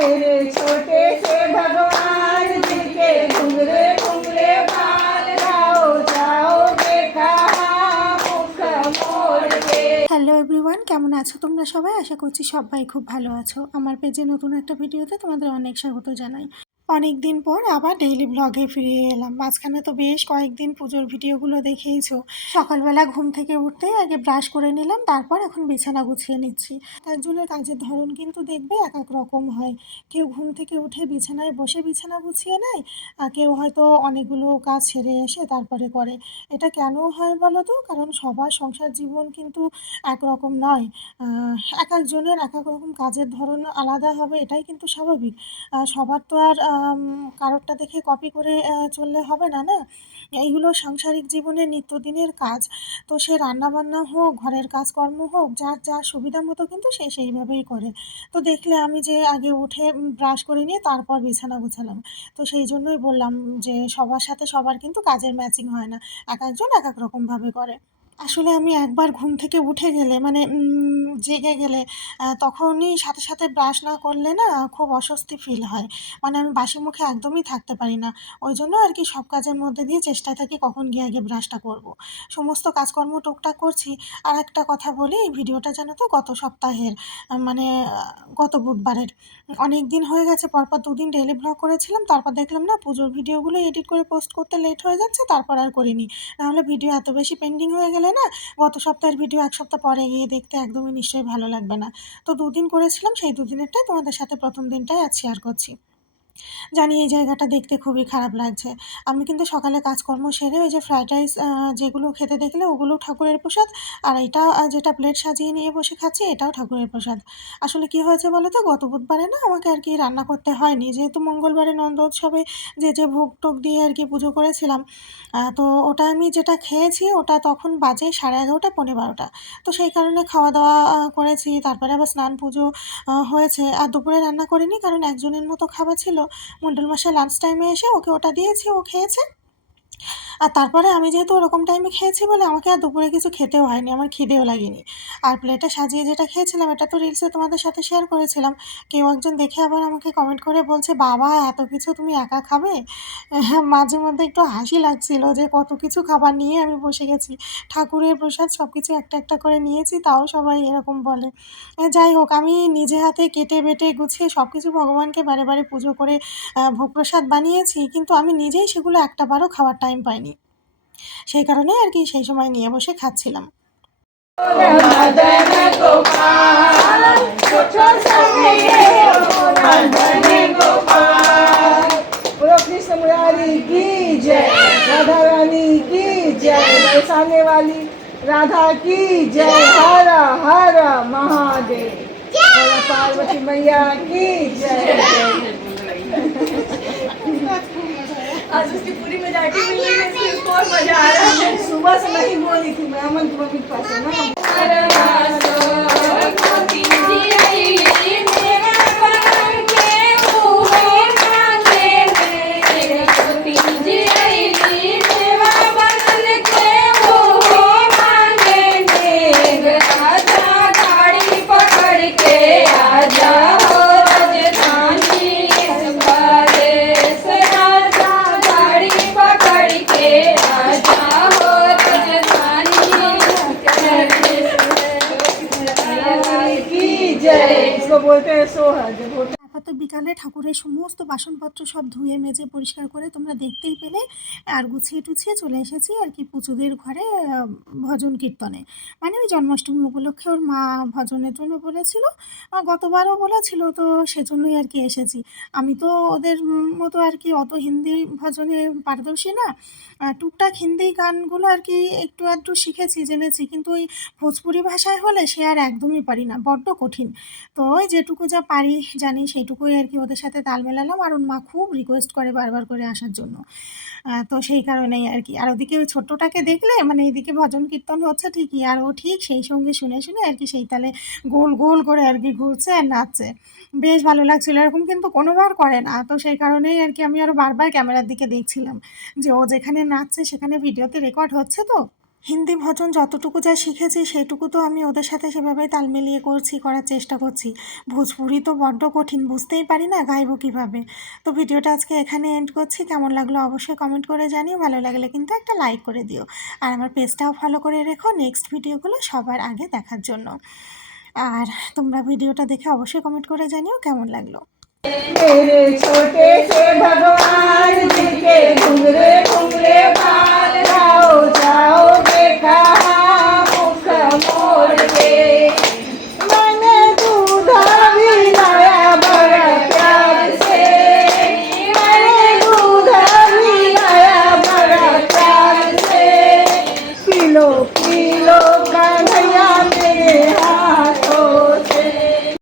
मेरे छोटे से भगवान जी के घुंगरे घुंगरे बाल जाओ जाओ देखा मुख मोड़ के হ্যালো এভরিওয়ান কেমন আছো তোমরা সবাই আশা করছি সবাই খুব ভালো আছো আমার পেজে নতুন একটা ভিডিওতে তোমাদের অনেক স্বাগত জানাই অনেক দিন পর আবার ডেইলি ব্লগে ফিরে এলাম। মাঝখানে তো বেশ কয়েকদিন পুজোর ভিডিওগুলো দেখেইছো। সকালবেলা ঘুম থেকে উঠতেই আগে ব্রাশ করে নিলাম, তারপর এখন বিছানা গুছিয়ে নিচ্ছি। একজনের কাজের ধরন কিন্তু দেখবে এক এক রকম হয়। কেউ ঘুম থেকে উঠে বিছানায় বসে বিছানা গুছিয়ে নেয়, আর কেউ হয়তো অনেকগুলো কাজ সেরে এসে তারপরে করে। এটা কেন হয় বলো তো? কারণ সবার সংসার জীবন কিন্তু একরকম নয়। এক একজনের এক এক রকম কাজের ধরন আলাদা হবে, এটাই কিন্তু স্বাভাবিক। সবার তো আর কারোরটা দেখে কপি করে চললে হবে না না? এইগুলো সাংসারিক জীবনের নিত্যদিনের কাজ। তো সে রান্নাবান্না হোক, ঘরের কাজকর্ম হোক, যার যার সুবিধা মতো কিন্তু সে সেইভাবেই করে। তো দেখলে আমি যে আগে উঠে ব্রাশ করে নিয়ে তারপর বিছানা গুছালাম। তো সেই জন্যই বললাম যে সবার সাথে সবার কিন্তু কাজের ম্যাচিং হয় না। এক একজন এক এক রকমভাবে করে। আসলে আমি একবার ঘুম থেকে উঠে গেলে মানে জেগে গেলে তখনই সাথে সাথে ব্রাশ না করলে না খুব অস্বস্তি ফিল হয়। মানে আমি বাসি মুখে একদমই থাকতে পারি না। ওই জন্য আর কি সব কাজের মধ্যে দিয়ে চেষ্টায় থাকি কখন গিয়ে আগে ব্রাশটা করব। সমস্ত কাজকর্ম টুকটাক করছি। আর একটা কথা বলি, এই ভিডিওটা জানো তো গত সপ্তাহের মানে গত বুধবারের। অনেক দিন হয়ে গেছে, পরপর দুদিন ডেইলি ব্লগ করেছিলাম, তারপর দেখলাম না পুজোর ভিডিওগুলো এডিট করে পোস্ট করতে লেট হয়ে যাচ্ছে, তারপর আর করিনি। নাহলে ভিডিও এত বেশি পেন্ডিং হয়ে গেলে না, গত সপ্তাহের ভিডিও এক সপ্তাহ পরে গিয়ে দেখতে একদমই নিশ্চয়ই ভালো লাগবে না। তো দুদিন করেছিলাম, সেই দুদিনেরটাই তোমাদের সাথে প্রথম দিনটাই আজ শেয়ার করছি। জানি এই জায়গাটা দেখতে খুবই খারাপ লাগছে। আমি কিন্তু সকালে কাজকর্ম সেরে ওই যে ফ্রাইড রাইস যেগুলো খেতে দেখলে ওগুলো ঠাকুরের প্রসাদ, আর এটা যেটা প্লেট সাজিয়ে নিয়ে বসে খাচ্ছি, এটাও ঠাকুরের প্রসাদ। আসলে কি হয়েছে বলো তো গত বুধবারে না আমাকে আর কি রান্না করতে হয়নি। যেহেতু মঙ্গলবারে নন্দ উৎসবে যে যে ভোগ টোগ দিয়ে আর কি পুজো করেছিলাম তো ওটা আমি যেটা খেয়েছি ওটা তখন বাজে সাড়ে এগারোটা পনেরো বারোটা। তো সেই কারণে খাওয়া দাওয়া করেছি, তারপরে আবার স্নান পুজো হয়েছে। আর দুপুরে রান্না করিনি কারণ একজনের মতো খাবার ছিল মন্ডল মশাই লাঞ্চ টাইমে এসে ওকে ওটা দিয়েছি ও খেয়েছে। আর তারপরে আমি যেহেতু ওরকম টাইমে খেয়েছি বলে আমাকে আর দুপুরে কিছু খেতেও হয়নি, আমার খিদেও লাগেনি। আর প্লেটে সাজিয়ে যেটা খেয়েছিলাম, এটা তো রিলসে তোমাদের সাথে শেয়ার করেছিলাম। কেউ একজন দেখে আবার আমাকে কমেন্ট করে বলছে, বাবা, এত কিছু তুমি একা খাবে? হ্যাঁ মাঝে মধ্যে একটু হাসি লাগছিল যে, কত কিছু খাবার নিয়ে আমি বসে গেছি। ঠাকুরের প্রসাদ সব কিছু একটা একটা করে নিয়েছি, তাও সবাই এরকম বলে। যাই হোক, আমি নিজে হাতে কেটে বেটে গুছিয়ে সব কিছু ভগবানকে বারে বারে পুজো করে ভোগ প্রসাদ বানিয়েছি, কিন্তু আমি নিজেই সেগুলো একটা বারও খাওয়ার টাইম পাইনি। সেই কারণে আর কি সেই সময় নিয়ে বসে খাচ্ছিলাম मदन गोपाल छोटो सखी मदन गोपाल बोलो कृष्ण मुरारी की जय राधा रानी की जय बरसाने वाली राधा की जय हर हर महादेव बोलो पार्वती मैया की जय आज उसकी पूरी मेजॉरिटी मिल रही है इसलिए और मज़ा आ रहा है। सुबह से नहीं बोली थी मैं अमन की मम्मी के पास है ना। जय। इसको बोलते हैं सोहर जब তো বিকালে ঠাকুরের সমস্ত বাসনপত্র সব ধুয়ে, মেজে, পরিষ্কার করে তোমরা দেখতেই পেলে আর গুছিয়ে টুছিয়ে চলে এসেছি আর কি পুচুদের ঘরে ভজন কীর্তনে। মানে ওই জন্মাষ্টমী উপলক্ষে ওর মা ভজনের জন্য বলেছিল গতবারও বলেছিল, তো সেজন্যই আর কি এসেছি। আমি তো ওদের মতো আর কি অত হিন্দি ভজনে পারদর্শী না টুকটাক হিন্দি গানগুলো আর কি একটু আধটু শিখেছি, জেনেছি, কিন্তু ওই ভোজপুরি ভাষায় হলে সে আর একদমই পারি না, বড্ড কঠিন। তো ওই যেটুকু যা পারি জানি সেইটুকুই আর কি ওদের সাথে তাল মেলালাম আর ওর মা খুব রিকোয়েস্ট করে বারবার করে আসার জন্য। তো সেই কারণেই আর কি। আর ওদিকে ওই ছোট্টটাকে দেখলে মানে এইদিকে ভজন কীর্তন হচ্ছে ঠিকই, আর ও ঠিক সেই সঙ্গে শুনে শুনে আর কি সেই তালে গোল গোল করে আর কি ঘুরছে আর নাচছে। বেশ ভালো লাগছিল, এরকম কিন্তু কোনোবার করে না। তো সেই কারণেই আর কি আমি আরও বারবার ক্যামেরার দিকে দেখছিলাম যে ও যেখানে নাচছে সেখানে ভিডিওতে রেকর্ড হচ্ছে তো? হিন্দি ভজন যতটুকু যা শিখেছি, সেটুকু তো আমি ওদের সাথে সেভাবেই তাল মিলিয়ে করছি, করার চেষ্টা করছি। ভোজপুরি তো বড্ড কঠিন, বুঝতেই পারি না গাইবো কীভাবে। তো ভিডিওটা আজকে এখানে এন্ড করছি। কেমন লাগল অবশ্যই কমেন্ট করে জানিও, ভালো লাগলে কিন্তু একটা লাইক করে দিও। আর আমার পেজটাও ফলো করে রেখো নেক্সট ভিডিওগুলো সবার আগে দেখার জন্য। আর তোমরা ভিডিওটা দেখে অবশ্যই কমেন্ট করে জানিও, কেমন লাগল? ছোটে ভগবান